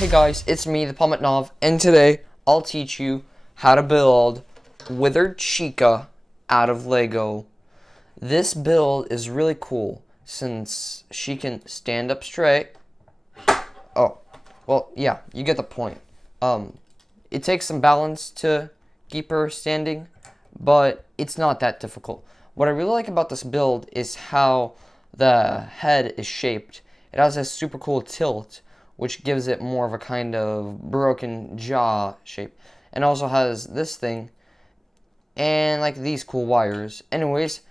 Hey guys, it's me, the Pometnov, and today I'll teach you how to build Withered Chica out of Lego. This build is really cool since she can stand up straight. Oh, well, yeah, you get the point. It takes some balance to keep her standing, but it's not that difficult. What I really like about this build is how the head is shaped. It has a super cool tilt, which gives it more of a kind of broken jaw shape. And also has this thing and like these cool wires. Anyways,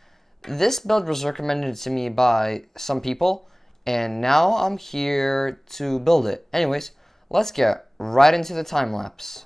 this build was recommended to me by some people, and now I'm here to build it. Anyways, let's get right into the time lapse.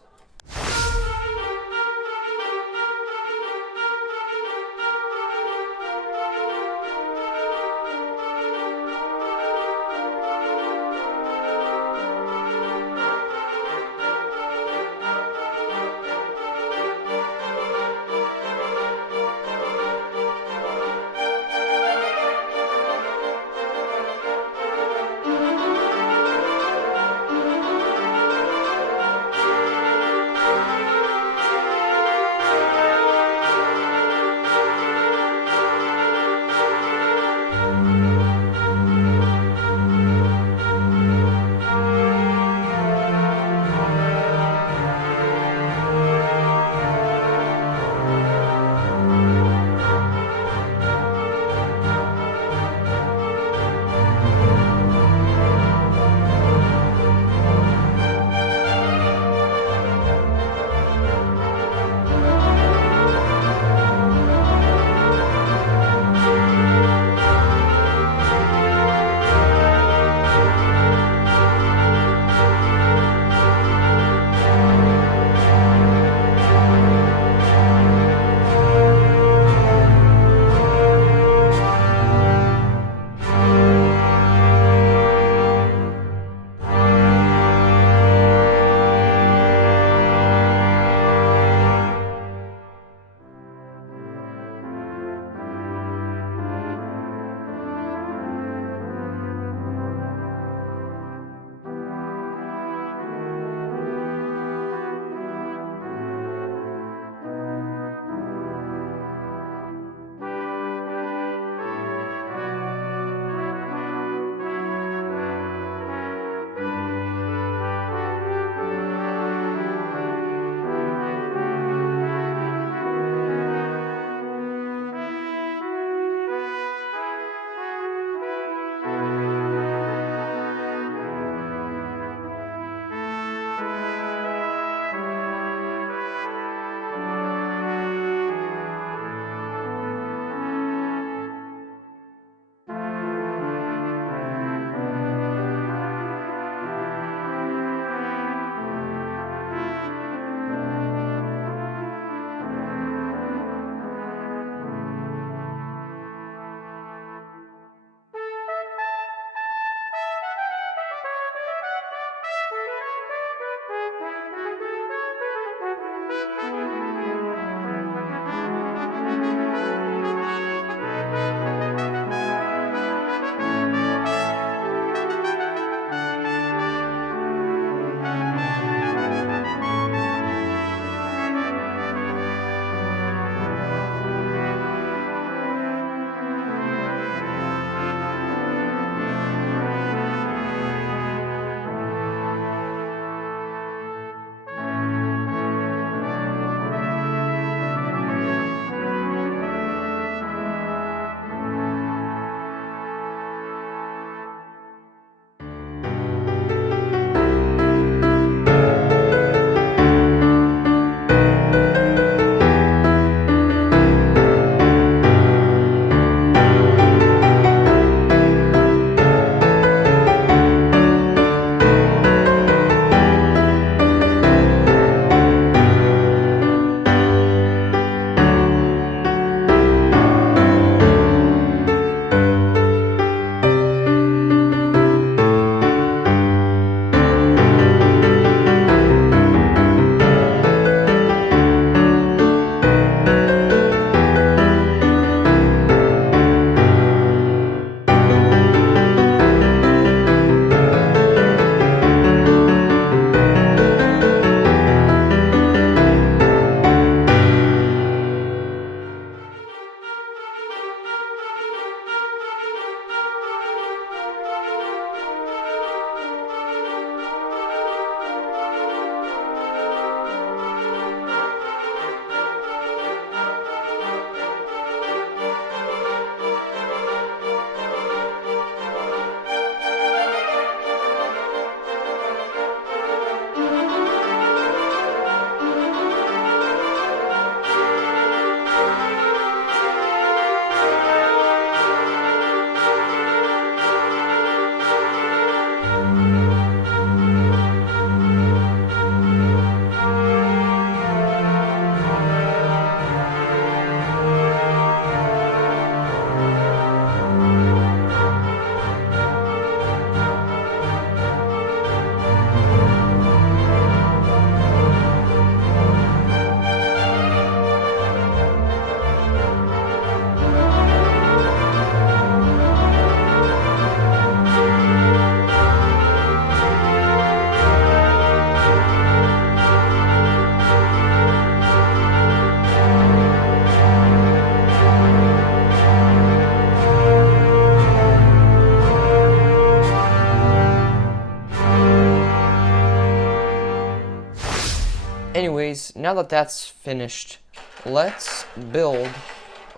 now that that's finished, let's build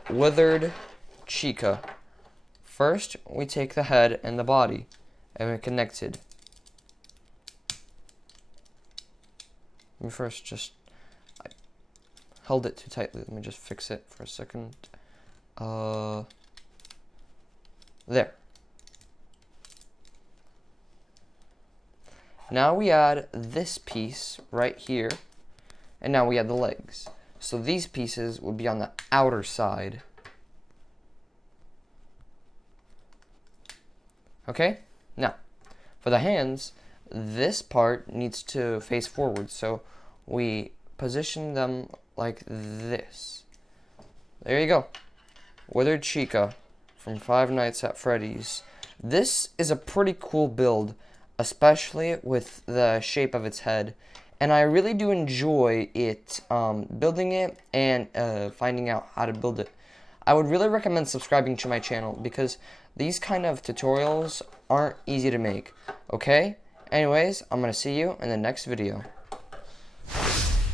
Withered Chica. First, we take the head and the body, and we connect it. Let me first just... I held it too tightly. Let me just fix it for a second. There. Now we add this piece right here, and now we add the legs. So these pieces would be on the outer side. Okay? Now, for the hands, this part needs to face forward, so we position them like this. There you go. Withered Chica from Five Nights at Freddy's. This is a pretty cool build, especially with the shape of its head. And I really do enjoy it, building it and finding out how to build it. I would really recommend subscribing to my channel because these kind of tutorials aren't easy to make. Okay? Anyways, I'm going to see you in the next video.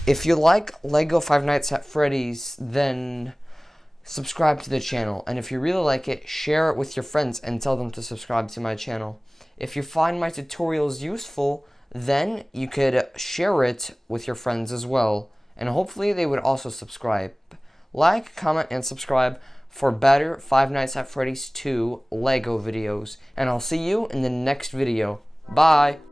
If you like Lego Five Nights at Freddy's, then subscribe to the channel. And if you really like it, share it with your friends and tell them to subscribe to my channel. If you find my tutorials useful, then you could share it with your friends as well. And hopefully they would also subscribe. Like, comment, and subscribe for better Five Nights at Freddy's 2 Lego videos. And I'll see you in the next video. Bye!